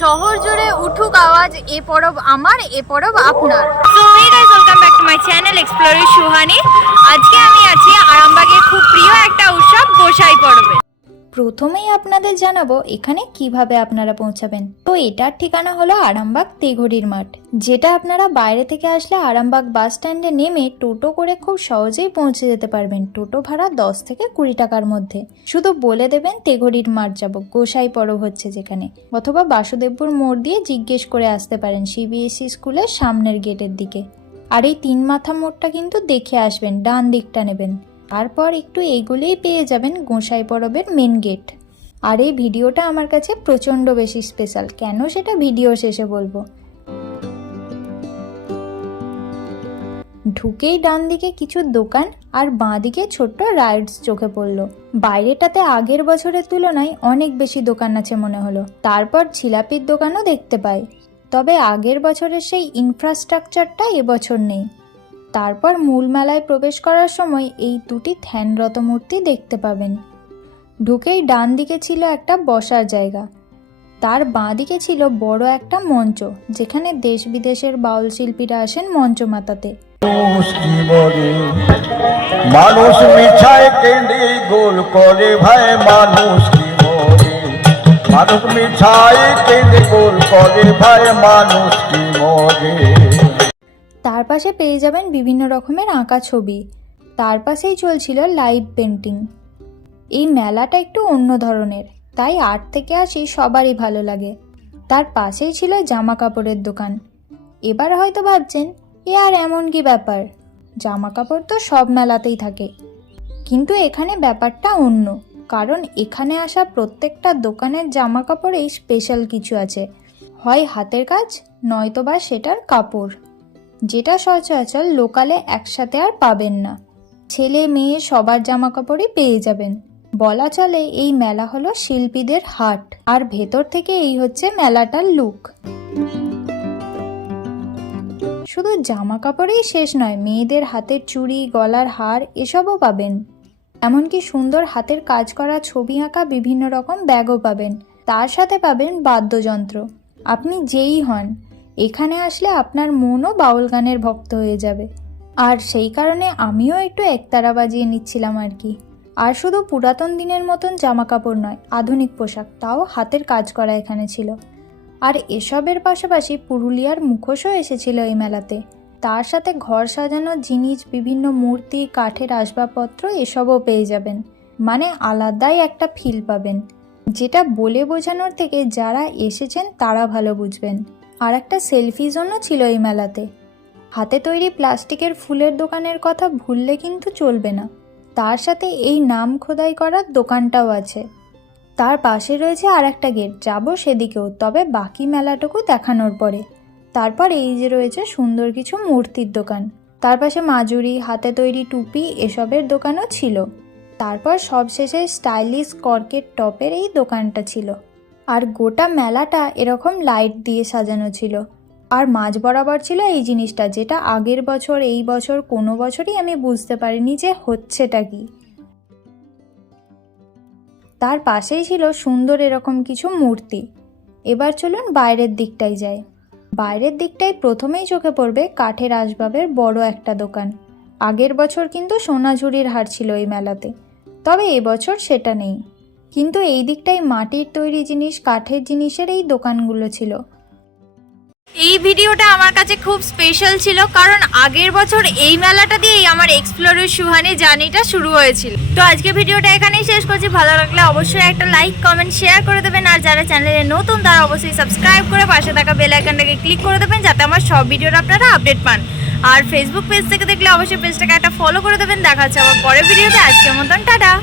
শহর জুড়ে উঠুক আওয়াজ, এ পরব আমার, এ পরব আপনার। So hey guys welcome back to my channel explorer Suhani আজকে আমি আছি আরামবাগের খুব প্রিয় একটা উৎসব গোসাই পরবে প্রথমেই আপনাদের জানাব এখানে কীভাবে আপনারা পৌঁছাবেন। তো এটার ঠিকানা হলো আরামবাগ তেঘড়ির মাঠ, যেটা আপনারা বাইরে থেকে আসলে আরামবাগ বাস স্ট্যান্ডে নেমে টোটো করে খুব সহজেই পৌঁছে যেতে পারবেন, টোটো ভাড়া দশ থেকে কুড়ি টাকার মধ্যে। শুধু বলে দেবেন তেঘড়ির মাঠ যাব, গোসাই পরব হচ্ছে যেখানে, অথবা বাসুদেবপুর মোড় দিয়ে জিজ্ঞেস করে আসতে পারেন সিবিএসই স্কুলের সামনের গেটের দিকে। আর এই তিন মাথা মোড়টা কিন্তু দেখে আসবেন, ডান দিকটা নেবেন। তারপর একটু এগুলেই পেয়ে যাবেন গোঁসাই পরবের মেন গেট আর এই ভিডিওটা আমার কাছে প্রচণ্ড বেশি স্পেশাল কেন সেটা ভিডিও শেষে বলব। ঢুকেই ডান দিকে কিছু দোকান আর বাঁ দিকে ছোট্ট রাইডস চোখে পড়ল। বাইরেটাতে আগের বছরের তুলনায় অনেক বেশি দোকান আছে মনে হলো। তারপর ছিলাপির দোকানও দেখতে পাই। তবে আগের বছরের সেই ইনফ্রাস্ট্রাকচারটা এবছর নেই। তারপর মূল মেলায় প্রবেশ করার সময় এই দুটি ধ্যানরত মূর্তি দেখতে পাবেন। ঢুকেই ডান দিকে ছিল একটা বসার জায়গা। তার বাঁ দিকে ছিল বড় একটা মঞ্চ, যেখানে দেশ বিদেশের বাউল শিল্পীরা আসেন মঞ্চ মাতাতে মানুষ মিছায় কেঁদে গোল করে ভাই মানুষ কি বলে মানুষ মিছায় কেঁদে গোল করে ভাই মানুষ কি মরে তার পাশে পেয়ে যাবেন বিভিন্ন রকমের আঁকা ছবি। তার পাশেই চলছিল লাইভ পেন্টিং এই মেলাটা একটু অন্য ধরনের, তাই আর্ট থেকে আসি সবারই ভালো লাগে। তার পাশেই ছিল জামা কাপড়ের দোকান। এবার হয়তো ভাবছেন, এ আর এমন কি ব্যাপার? জামা কাপড় তো সব মেলাতেই থাকে। কিন্তু এখানে ব্যাপারটা অন্য, কারণ এখানে আসা প্রত্যেকটা দোকানের জামা কাপড়েই স্পেশাল কিছু আছে। হয় হাতের কাজ নয়তো বা সেটার কাপড়। যেটা সচরাচর লোকালে একসাথে আর পাবেন না। ছেলে, মেয়ে সবার জামা কাপড়ই পেয়ে যাবেন। বলা চলে এই মেলা হলো শিল্পীদের হাট, আর ভেতর থেকে এই হচ্ছে মেলাটার লুক। শুধু জামা কাপড়েই শেষ নয়, মেয়েদের হাতের চুড়ি, গলার হার, এসবও পাবেন। এমনকি সুন্দর হাতের কাজ করা ছবি আঁকা বিভিন্ন রকম ব্যাগও পাবেন। তার সাথে পাবেন বাদ্যযন্ত্র। আপনি যেই হন এখানে আসলে আপনার মনও বাউল গানের ভক্ত হয়ে যাবে। আর সেই কারণে আমিও একটু একতারা বাজিয়ে নিচ্ছিলাম আর কি। আর শুধু পুরাতন দিনের মতন জামা কাপড় নয়, আধুনিক পোশাক তাও হাতের কাজ করা এখানে ছিল। আর এসবের পাশাপাশি পুরুলিয়ার মুখোশও এসেছিল এই মেলাতে। তার সাথে ঘর সাজানোর জিনিস, বিভিন্ন মূর্তি, কাঠের আসবাবপত্র এসবও পেয়ে যাবেন। মানে আলাদাই একটা ফিল পাবেন। যেটা বলে বোঝানোর থেকে যারা এসেছেন তারা ভালো বুঝবেন। আর একটা সেলফি জোনও ছিল এই মেলাতে। হাতে তৈরি প্লাস্টিকের ফুলের দোকানের কথা ভুললে কিন্তু চলবে না। তার সাথে এই নাম খোদাই করার দোকানটাও আছে। তার পাশে রয়েছে আর একটা গেট, যাব সেদিকেও, তবে বাকি মেলাটুকু দেখানোর পরে। তারপর এই যে রয়েছে সুন্দর কিছু মূর্তির দোকান। তার পাশে মাজুরি হাতে তৈরি টুপি, এসবের দোকানও ছিল। তারপর সবশেষে স্টাইলিশ কর্কেট টপের এই দোকানটা ছিল। আর গোটা মেলাটা এরকম লাইট দিয়ে সাজানো ছিল। আর মাঝ বরাবর ছিল এই জিনিসটা, যেটা আগের বছর, এই বছর, কোনো বছরই আমি বুঝতে পারিনি যে হচ্ছেটা কি। তার পাশেই ছিল সুন্দর এরকম কিছু মূর্তি। এবার চলুন বাইরের দিকটাই যায় বাইরের দিকটাই প্রথমেই চোখে পড়বে কাঠের আসবাবের বড় একটা দোকান। আগের বছর কিন্তু সোনাঝুরির হার ছিল এই মেলাতে। তবে এবছর সেটা নেই। কিন্তু এই দিকটাই মাটির তৈরি জিনিস, কাঠের জিনিসের এই দোকানগুলো ছিল। এই ভিডিওটা আমার কাছে খুব স্পেশাল ছিল কারণ আগের বছর এই মেলাটা দিয়েই আমার এক্সপ্লোরের সুহানি জার্নিটা শুরু হয়েছিল। তো আজকে ভিডিওটা এখানেই শেষ করছি। ভালো লাগলে অবশ্যই একটা লাইক কমেন্ট শেয়ার করে দেবেন। আর যারা চ্যানেলে নতুন, তারা অবশ্যই সাবস্ক্রাইব করে পাশে থাকা বেল আইকনটাকে ক্লিক করে দেবেন যাতে আমার সব ভিডিওর আপনারা আপডেট পান। আর ফেসবুক পেজ থেকে দেখলে অবশ্যই পেজটাকে একটা ফলো করে দেবেন। দেখা হচ্ছে আবার পরের ভিডিওতে। আজকের মতন, টাটা!